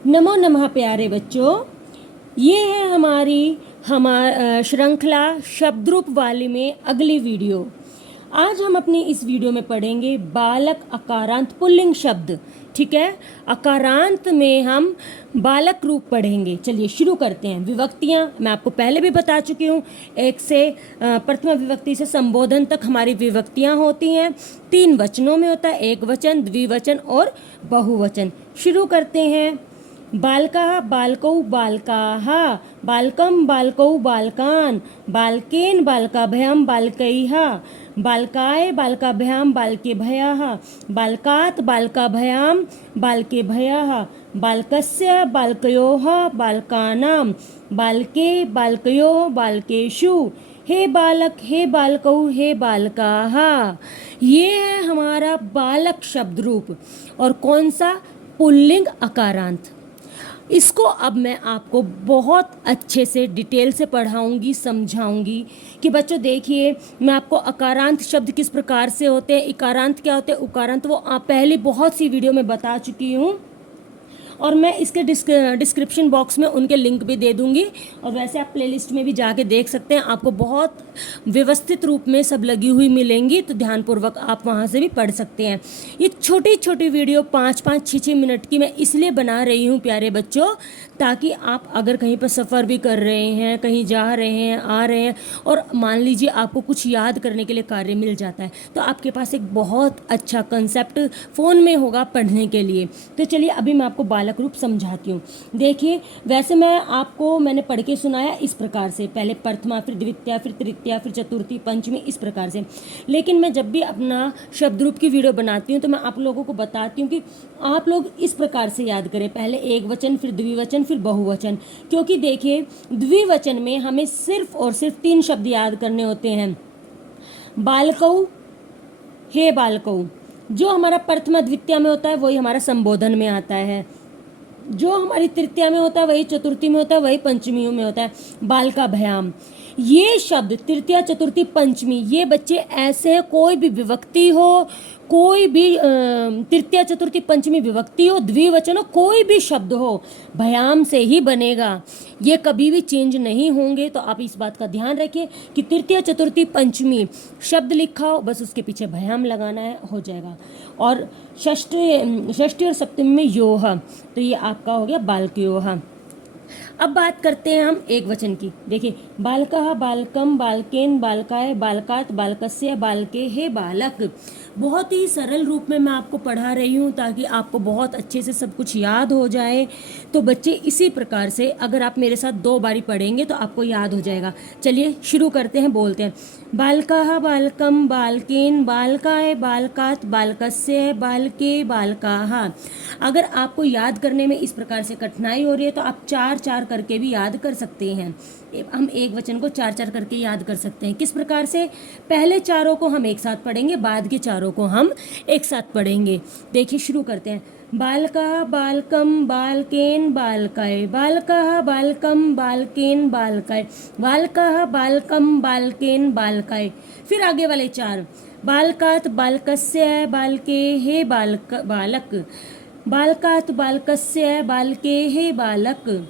नमो नमः प्यारे बच्चों। ये है हमारी श्रृंखला शब्दरूप वाली में अगली वीडियो। आज हम अपनी इस वीडियो में पढ़ेंगे बालक अकारांत पुल्लिंग शब्द। ठीक है, अकारांत में हम बालक रूप पढ़ेंगे। चलिए शुरू करते हैं। विभक्तियां मैं आपको पहले भी बता चुकी हूँ। एक से प्रथमा विभक्ति से संबोधन तक हमारी विभक्तियां होती हैं। 3 वचनों में होता है, एक वचन, द्विवचन और बहुवचन। शुरू करते हैं। बालकः बालकौ बालकाः, बालकं बालकौ बालकान्, बालकेन बालकाभ्यां बालकैः, बालकाय बालकाभ्यां बालकेभ्यः, बालकात् बालकाभ्यां बालकेभ्यः, बालकस्य बालकयोः बालकानां, बालके बालकयोः बालकेषु, हे बालक हे बालकौ हे बालकाः। ये है हमारा बालक शब्द रूप। और कौन सा? पुल्लिंग अकारांत। इसको अब मैं आपको बहुत अच्छे से डिटेल से पढ़ाऊंगी, समझाऊंगी कि बच्चों देखिए, मैं आपको अकारांत शब्द किस प्रकार से होते हैं, इकारांत क्या होते हैं, उकारांत वो पहले बहुत सी वीडियो में बता चुकी हूँ। और मैं इसके डिस्क्रिप्शन बॉक्स में उनके लिंक भी दे दूंगी। और वैसे आप प्लेलिस्ट में भी जाके देख सकते हैं, आपको बहुत व्यवस्थित रूप में सब लगी हुई मिलेंगी, तो ध्यानपूर्वक आप वहाँ से भी पढ़ सकते हैं। ये छोटी छोटी वीडियो 5-5, 6-6 मिनट की मैं इसलिए बना रही हूँ प्यारे बच्चों, ताकि आप अगर कहीं पर सफ़र भी कर रहे हैं, कहीं जा रहे हैं, आ रहे हैं, और मान लीजिए आपको कुछ याद करने के लिए कार्य मिल जाता है, तो आपके पास एक बहुत अच्छा कंसेप्ट फ़ोन में होगा पढ़ने के लिए। तो चलिए अभी मैं आपको बालक रूप समझाती हूँ। देखिए, वैसे मैंने पढ़ के सुनाया इस प्रकार से, पहले प्रथमा, फिर द्वितीया, फिर तृतीया, फिर चतुर्थी, पंचमी, इस प्रकार से। लेकिन मैं जब भी अपना शब्द रूप की वीडियो बनाती हूँ तो मैं आप लोगों को बताती हूँ कि आप लोग इस प्रकार से याद करें, पहले एक वचन, फिर द्विवचन, फिर बहुवचन। क्योंकि देखिए, द्विवचन में हमें सिर्फ और सिर्फ 3 शब्द याद करने होते हैं। बालकौ, हे बालकौ, जो हमारा प्रथमा द्वितीया में होता है वही हमारा संबोधन में आता है। जो हमारी तृतीया में होता है वही चतुर्थी में होता है, वही पंचमी में होता है। बालकाभ्याम, ये शब्द तृतीया, चतुर्थी, पंचमी, ये बच्चे ऐसे हैं, कोई भी विभक्ति हो, कोई भी तृतीया, चतुर्थी, पंचमी विभक्ति हो, द्विवचन हो, कोई भी शब्द हो, भयाम से ही बनेगा। ये कभी भी चेंज नहीं होंगे। तो आप इस बात का ध्यान रखिए कि तृतीया, चतुर्थी, पंचमी शब्द लिखा हो, बस उसके पीछे भयाम लगाना है, हो जाएगा। और षष्ठी और सप्तमी में योह, तो ये आपका हो गया बालकयोह। अब बात करते हैं हम एक वचन की। देखिए, बालकः बालकम बालकेन बालकाय बालकात बालकस्य बालके, हे बालक। बहुत ही सरल रूप में मैं आपको पढ़ा रही हूँ ताकि आपको बहुत अच्छे से सब कुछ याद हो जाए। तो बच्चे इसी प्रकार से अगर आप मेरे साथ 2 बारी पढ़ेंगे तो आपको याद हो जाएगा। चलिए शुरू करते हैं, बोलते हैं। बालकः बालकम बालकेन बालकाय बालकात बालकस्य बालके बालकाः। अगर आपको याद करने में इस प्रकार से कठिनाई हो रही है तो आप 4-4 करके भी याद कर सकते हैं। हम एक वचन को 4-4 करके याद कर सकते हैं। किस प्रकार से? पहले चारों को हम एक साथ पढ़ेंगे, बाद के चारों को हम एक साथ पढ़ेंगे। देखिए शुरू करते हैं। बालकः बालकम बालकेन बालकाय, बालकः बालकम बालकेन बालकाय, बालकः बालकम बालकेन बालकाय। फिर आगे वाले 4, बालकात बालकस्य बालके, हे बालक, बालकात बालकस्य बालके, हे बालक,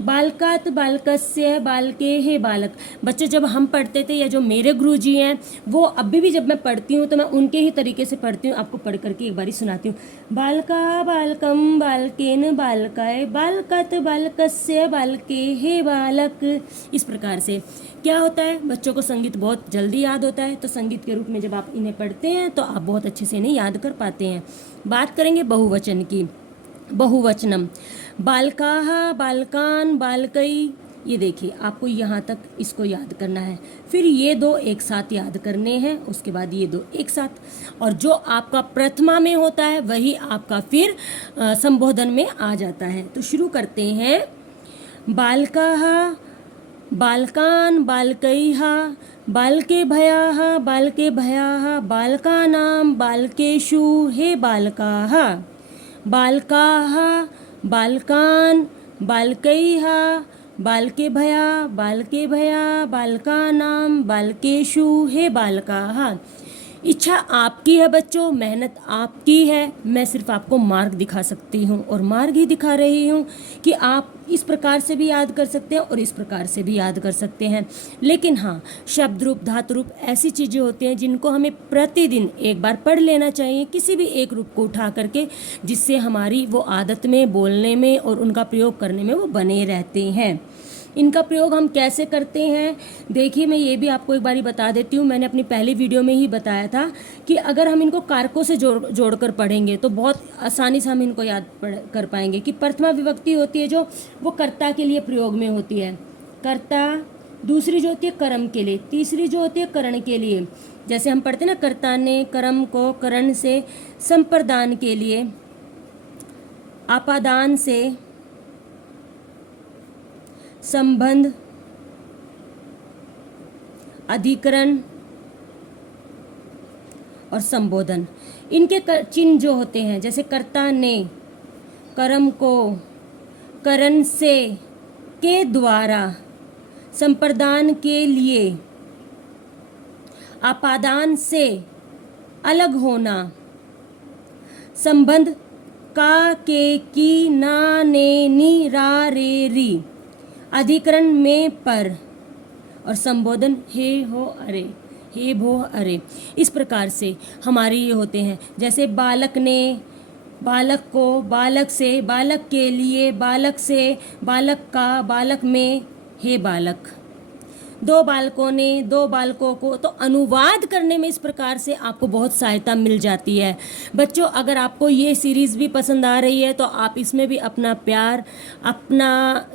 बालकात बालकस्य बालके, हे बालक। बच्चे जब हम पढ़ते थे, या जो मेरे गुरुजी हैं, वो अभी भी जब मैं पढ़ती हूँ तो मैं उनके ही तरीके से पढ़ती हूँ। आपको पढ़ करके एक बारी सुनाती हूँ। बालका बालकम बालकेन बालकाय, बालकात बालकस्य बालके, हे बालक। इस प्रकार से क्या होता है, बच्चों को संगीत बहुत जल्दी याद होता है। तो संगीत के रूप में जब आप इन्हें पढ़ते हैं तो आप बहुत अच्छे से इन्हें याद कर पाते हैं। बात करेंगे बहुवचन की। बहुवचनम, बालकाः बालकान बालकई। ये देखिए, आपको यहाँ तक इसको याद करना है। फिर ये 2 एक साथ याद करने हैं, उसके बाद ये 2 एक साथ। और जो आपका प्रथमा में होता है वही आपका फिर संबोधन में आ जाता है। तो शुरू करते हैं। बालकाः बालकान बालकैः, बालकेभ्यः बालकेभ्यः, बालकानां बालकेषु, हे बालकाः, बालकाः बालकान बालकैः, बालकेभ्यः बालकेभ्यः, बालकानां बालकेषु, हे बालकाः। इच्छा आपकी है बच्चों, मेहनत आपकी है, मैं सिर्फ आपको मार्ग दिखा सकती हूँ और मार्ग ही दिखा रही हूँ कि आप इस प्रकार से भी याद कर सकते हैं और इस प्रकार से भी याद कर सकते हैं। लेकिन हाँ, शब्द रूप, धातु रूप ऐसी चीज़ें होती हैं जिनको हमें प्रतिदिन एक बार पढ़ लेना चाहिए, किसी भी एक रूप को उठा करके, जिससे हमारी वो आदत में, बोलने में और उनका प्रयोग करने में वो बने रहते हैं। इनका प्रयोग हम कैसे करते हैं, देखिए मैं ये भी आपको एक बारी बता देती हूँ। मैंने अपनी पहली वीडियो में ही बताया था कि अगर हम इनको कारकों से जोड़कर पढ़ेंगे तो बहुत आसानी से हम इनको याद कर पाएंगे। कि प्रथमा विभक्ति होती है जो, वो कर्ता के लिए प्रयोग में होती है, कर्ता। दूसरी जो होती है कर्म के लिए, तीसरी जो होती है करण के लिए। जैसे हम पढ़ते हैं ना, कर्ता ने कर्म को करण से संप्रदान के लिए, आपादान से संबंध, अधिकरण और संबोधन। इनके चिन्ह जो होते हैं, जैसे कर्ता ने कर्म को करण से के द्वारा, संप्रदान के लिए, आपादान से अलग होना, संबंध का के की ना ने नी रा रे री, अधिकरण में पर, और संबोधन हे हो अरे, हे भो अरे। इस प्रकार से हमारे ये होते हैं। जैसे बालक ने, बालक को, बालक से, बालक के लिए, बालक से, बालक का, बालक में, हे बालक। दो बालकों ने, दो बालकों को। तो अनुवाद करने में इस प्रकार से आपको बहुत सहायता मिल जाती है। बच्चों, अगर आपको ये सीरीज़ भी पसंद आ रही है तो आप इसमें भी अपना प्यार, अपना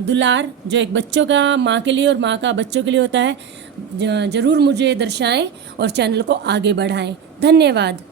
दुलार, जो एक बच्चों का माँ के लिए और माँ का बच्चों के लिए होता है, ज़रूर मुझे दर्शाएं और चैनल को आगे बढ़ाएं। धन्यवाद।